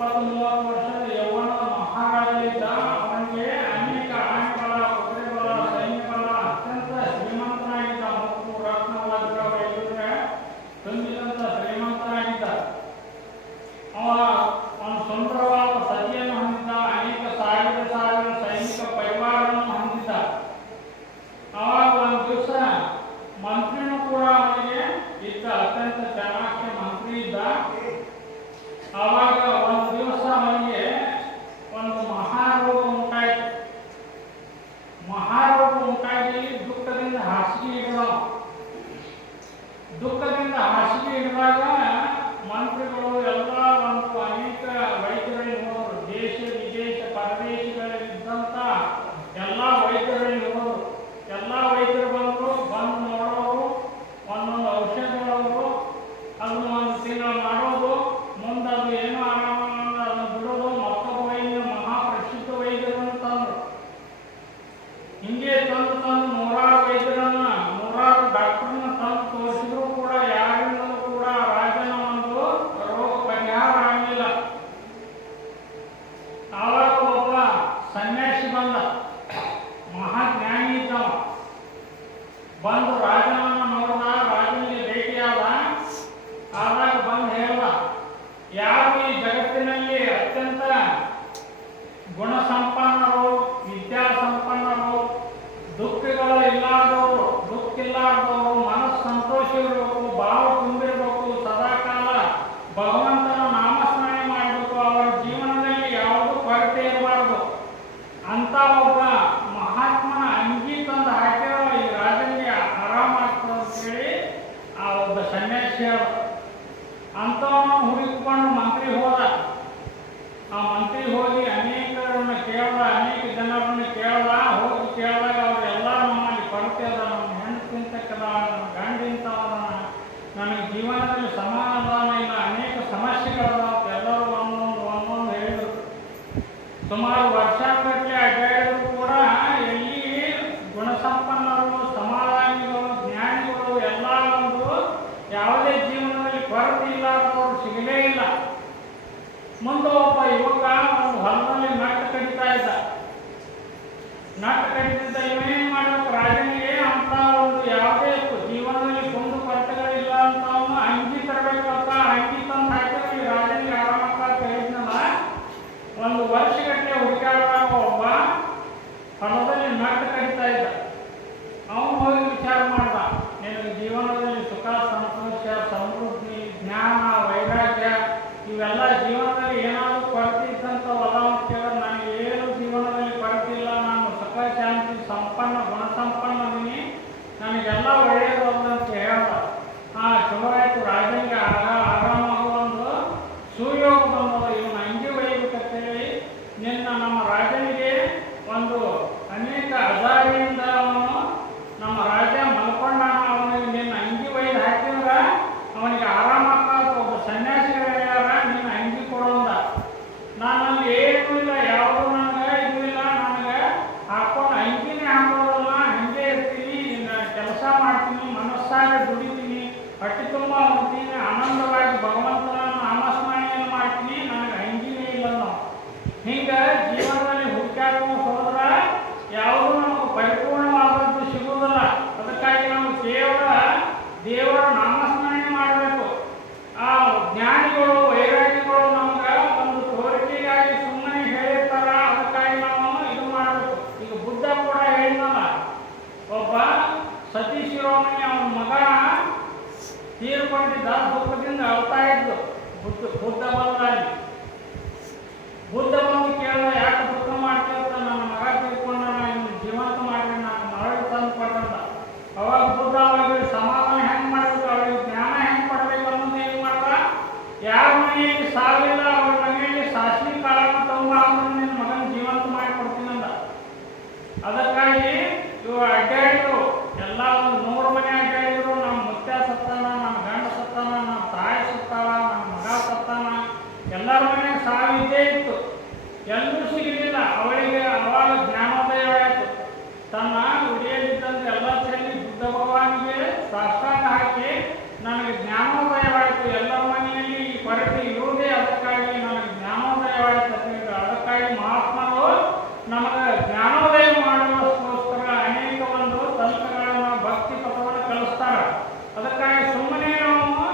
ಇಪ್ಪತ್ತೊಂಬತ್ತು ವರ್ಷದ ಯೌವನ ಮಹಾರಾಜರಿದ್ದ ಅವನಿಗೆ ಅನೇಕ ಆನೆಗಳ ಕುದುರೆಗಳ ಸೈನ್ಯಗಳ ಅತ್ಯಂತ ಶ್ರೀಮಂತನಾಗಿದ್ದ ಮತ್ತು ರತ್ನವಾಗಿರುವ ಎದುರೆ ತುಂಬಿದಂತ ಶ್ರೀಮಂತನಾಗಿದ್ದ ಅವ ಅವನ ಸುಂದರವಾದ ಸತಿಯನ್ನು ಹೊಂದಿದ್ದ ಅನೇಕ ಸಾವಿರ ಸಾವಿರ ಸೈನಿಕ ಪರಿವಾರವನ್ನು ಹೊಂದಿದ್ದ ಅವಾಗ ಒಂದು ದಿವಸ ಮಂತ್ರಿನೂ ಕೂಡ ಅವನಿಗೆ ಇದ್ದ ಅತ್ಯಂತ ಚಾಣಾಕ್ಷ ಮಂತ್ರಿ ಇದ್ದ ಅವಾಗ ಬಂದು ರಾಜನನ್ನ ನೋಡಿದ ರಾಜನಿಗೆ ಭೇಟಿಯಾದ ಆದಾಗ ಬಂದು ಹೇಳ ಯಾರು ಈ ಜಗತ್ತಿನಲ್ಲಿ ಅತ್ಯಂತ ಗುಣಸಂಪನ್ನರು, ವಿದ್ಯಾಸಂಪನ್ನರು, ದುಃಖಗಳು ಇಲ್ಲಾದವರು, ದುಃಖ ಇಲ್ಲಾರ್ದವರು ಮನಸ್ಸು ಸಂತೋಷ ಇರಬೇಕು ಭಾವ ತುಂಬಿರಬೇಕು, ಸದಾಕಾಲ ಭಗವಂತನ ನಾಮಸ್ಮರಣೆ ಮಾಡಬೇಕು, ಅವರ ಜೀವನದಲ್ಲಿ ಯಾವುದೂ ಕೊರತೆ ಇರಬಾರ್ದು. ಅಂತ ಒಬ್ಬ ಮಹಾತ್ಮನ ಅಂಗಿ ತಂದು ಹಾಕಿರೋ ಈ ರಾಜನಿಗೆ ಆರಾಮಾಗ್ತದೆ ಅಂತೇಳಿ ಆ ಒಬ್ಬ ಹೇಳ್ದ ಅಂಥವನು ಹುಡುಕಿಕೊಂಡು ಮಂತ್ರಿ ಹೋದ. ಆ ಮಂತ್ರಿ ಹೋಗಿ ಅನೇಕರನ್ನ ಕೇಳ್ದ, ಅನೇಕ ಜನರನ್ನ ಕೇಳ್ದ, ಹೋಗಿ ಕೇಳಿದಾಗ ಅವರೆಲ್ಲ ನಮ್ಮಲ್ಲಿ ಕೊರತೆ ಅದ ನಮ್ಮ ಹೆಣ್ಣು ತಿಂತಕ್ಕದ ನಮ್ಮ ಗಂಡ ಇಂಥವದ ನನಗೆ ಜೀವನದಲ್ಲಿ ಸಮಾಧಾನ ಇಲ್ಲ, ಅನೇಕ ಸಮಸ್ಯೆಗಳದ ಎಲ್ಲರೂ ಒಂದೊಂದು ಒಂದೊಂದು ಹೇಳಿದರು. ಸುಮಾರು ವರ್ಷಾನುಗಟ್ಟಲೆ ಅಡ್ಡಾಡಿದ್ರು ಕೂಡ ಎಲ್ಲಿ ಗುಣಸಂಪನ್ನರು ಸಮಾಧಾನಿಗಳು ಜ್ಞಾನಿಗಳು ಎಲ್ಲ ಒಂದು ಯಾವುದೇ ಜೀವನದಲ್ಲಿ ಕೊರತೆ ಇಲ್ಲದವರು ಸಿಗಲೇ ಇಲ್ಲ ಮುಂದೆ ಒಬ್ಬ ಯುವಕ ಒಂದು ಹೊಲದಲ್ಲಿ ನಟ್ಟು ಕಡಿತಾ ಇದ್ದ. ನಟ್ಟು ಕಡಿತಿದ್ದ ಇವನೇನ್ ಮಾಡಬೇಕು. ರಾಜನಿಗೆ ಅಂತ ಒಂದು ಯಾವುದೇ ಜೀವನದಲ್ಲಿ ಕುಂದು ಕೊರತೆಗಳಿಲ್ಲ ಅಂತ ಅವನು ಅಂಗಿ ತರಬೇಕಂತ ಅಂಗಿ ತಂದು ಹಾಕಿದ್ರೆ ರಾಜನಿಗೆ ಅಂತ ಹೇಳಿದ್ನಲ್ಲ. ಒಂದು ವರ್ಷಗಟ್ಟಲೆ ಹುಡುಕಾಡುವಾಗ ಒಬ್ಬ ಹೊಲದಲ್ಲಿ ನಟ್ಟು ಕಡಿತಾ ಇದ್ದ. ಅವನು ಹೋಗಿ ವಿಚಾರ ಮಾಡ್ದ. ನಿನಗೆ ಜೀವನದಲ್ಲಿ ಸುಖ, ಸಂತೋಷ, ಸಮೃದ್ಧಿ, ಜ್ಞಾನ, ವೈರಾಗ್ಯ ಇವೆಲ್ಲ ಜೀವನದಲ್ಲಿ ಏನಾದರೂ ಕೊರತೆ ಇದ್ದಂಥವಲ್ಲ ಅಂತ ಕೇಳಿದ್ರೆ ನನಗೆ ಏನು ಜೀವನದಲ್ಲಿ ಕೊರತೆ ಇಲ್ಲ ನಾನು ಸುಖ ಶಾಂತಿ ಸಂಪನ್ನ ಗುಣಸಂಪನ್ನದೀನಿ ನನಗೆಲ್ಲ ಒಳ್ಳೆಯದು ಅಲ್ಲ ಅಂತ ಹೇಳ್ದ ಹಾ ಚಲೋ ಆಯ್ತು ರಾಜನಿಗೆ ಆಗ ಆರಾಮಾಗುವ ಒಂದು ಸುಯೋಗ ಬಂದದ ಇವನು ಅಂಗಿ ಒಯ್ಯಬೇಕಂತೇಳಿ ನಿನ್ನ ನಮ್ಮ ರಾಜನಿಗೆ ಒಂದು ಅನೇಕ ಅದಾರಿಯಿಂದ ಅವನು ನಮ್ಮ ರಾಜ ಮಲ್ಕೊಂಡ ಅವನಿಗೆ ನಿನ್ನ ಅಂಗಿ ಒಯ್ದು ಹಾಕಿದ್ರ ಅವನಿಗೆ ಆರಾಮಾಗ್ತದ ಒಬ್ಬ ಸನ್ಯಾಸಿಗಳು ಹೇಳ್ಯಾರ ನಿನ್ನ ಅಂಗಿ ಕೊಡೋಂದ ನಾನಲ್ಲಿ ಏನೂ ಇಲ್ಲ ಯಾವುದು ನನಗೆ ಇದು ಇಲ್ಲ ನನಗೆ ಹಾಕೊಂಡು ಅಂಗಿನೇ ಹಾಕೋದಲ್ಲ ಹಂಗೆ ಇರ್ತೀನಿ ಇನ್ನು ಕೆಲಸ ಮಾಡ್ತೀನಿ ಮನಸ್ಸಾಗ ದುಡಿತೀನಿ ಹೊಟ್ಟೆ ತುಂಬ ಉಣ್ತೀನಿ ಆನಂದವಾಗಿ ಭಗವಂತನ ನಾಮಸ್ಮರಣೆಯನ್ನು ಮಾಡ್ತೀನಿ ನನಗೆ ಅಂಗಿನೇ ಇಲ್ಲ ನಾವು ಹಿಂಗೆ ಜೀವನದಲ್ಲಿ ಹುಡುಕಾಡುವ ಹೋದ್ರ ಯಾವುದು ನಮಗೆ ಪರಿಪೂರ್ಣವಾದದ್ದು ಸಿಗುವುದಿಲ್ಲ. ಅದಕ್ಕಾಗಿ ನಾವು ಕೇವಲ ದೇವರ ನಾಮಸ್ಮರಣೆ ಮಾಡಬೇಕು. ಆ ಜ್ಞಾನಿಗಳು, ವೈರಾಗ್ಯಗಳು ನಮ್ಗೆ ಒಂದು ತೋರಿಕೆಗಾಗಿ ಸುಮ್ಮನೆ ಹೇಳಿರ್ತಾರ? ಅದಕ್ಕಾಗಿ ನಾವು ಇದು ಮಾಡಬೇಕು. ಈಗ ಬುದ್ಧ ಕೂಡ ಹೇಳಿದ್ನಲ್ಲ, ಒಬ್ಬ ಸತೀಶ್ ಅವನ ಮಗ ತೀರ್ಕೊಂಡಿದ್ದ ದುಃಖದಿಂದ ಅಳ್ತಾ ಇದ್ದು ಬುದ್ಧ ಬುದ್ಧ ಬಂದಾಗಿ ಬುದ್ಧ ಬಂದು ಯಾಕೆ ಯಾಕೆ ದುಃಖ ಅಂತ ನನ್ನ ಮಗ ತೀರ್ಕೊಂಡ ನಾನು ಜೀವಂತ ಮಾಡಿ ನಾನು ಮರಳಿ ತಂದು ಕೊಟ್ಟಂತ. ಅವಾಗ ಬುದ್ಧ ಅವಾಗ ಸಮಾಧಾನ ಹೆಂಗ್ ಮಾಡ್ಬೇಕು, ಅವ್ರಿಗೆ ಜ್ಞಾನ ಹೆಂಗ್ ಕೊಡ್ಬೇಕು ಅನ್ನೋದು ಏನ್ ಮಾಡ್ತಾ ಯಾರ ಮನೆಯಲ್ಲಿ ಸಾವಿಲ್ಲ ಅವ್ರ ಮನೆಯಲ್ಲಿ ಸಾಸಿವೆ ಕಾಳನ್ನು ತಗೊಂಡು ಅವ್ರನ್ನ ನಿನ್ನ ಮಗನ ಜೀವಂತ ಮಾಡಿ ಕೊಡ್ತೀನಂದ. ಅದಕ್ಕಾಗಿ ಇವು ಅಡ್ಡಾಡಿದ್ರು ಎಲ್ಲ ಒಂದು ನೂರು ಮನೆ ಅಡ್ಡಾಡಿದ್ರು ನಮ್ಮ ಮುತ್ಯ ಸತ್ತಾನ ನಮ್ಮ ಗಂಡ ಸತ್ತಾನ ನಮ್ಮ ತಾಯಿ ಸತ್ತಾಳ ನಮ್ಮ ಮಗ ಸತ್ತಾನ ಎಲ್ಲರ ಮನೆಯಾಗ ಸಾವು ಇದ್ದೇ ಇತ್ತು ಎಲ್ಲೂ ಸಿಗಲಿಲ್ಲ ಅವಳಿಗೆ ಅವಾಗ ಜ್ಞಾನೋದಯವಾಯಿತು. ತನ್ನ ಉಡಿಯಲ್ಲಿದ್ದಂತೆ ಎಲ್ಲ ಚೆಲ್ಲಿ ಬುದ್ಧ ಭಗವಾನಿಗೆ ಸಾಷ್ಟಾಂಗ ಹಾಕಿ, ನನಗೆ ಜ್ಞಾನೋದಯವಾಯಿತು. ಎಲ್ಲರ ಮನೆಯಲ್ಲಿ ಕೊರತೆ ಇರುವುದೇ ಅದಕ್ಕಾಗಿ ನನಗೆ ಜ್ಞಾನೋದಯವಾಯಿತು ಅಂತ. ಅದಕ್ಕಾಗಿ ಮಹಾತ್ಮರು ನಮಗೆ ಜ್ಞಾನೋದಯ ಮಾಡುವಕ್ಕೋಸ್ಕರ ಅನೇಕ ಒಂದು ತಂತ್ರಗಳನ್ನು, ಭಕ್ತಿ ಪಥವನ್ನು ಕಲಿಸ್ತಾರೆ. ಅದಕ್ಕಾಗಿ ಸುಮ್ಮನೆ ನಾವು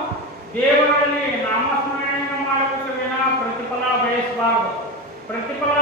ದೇವರಲ್ಲಿ ನಾಮಸ್ಮರಣೆಯನ್ನು ಮಾಡಬೇಕು ವಿನ ಪ್ರತಿಫಲ ಬಯಸಬಾರದು ಪ್ರತಿಫಲ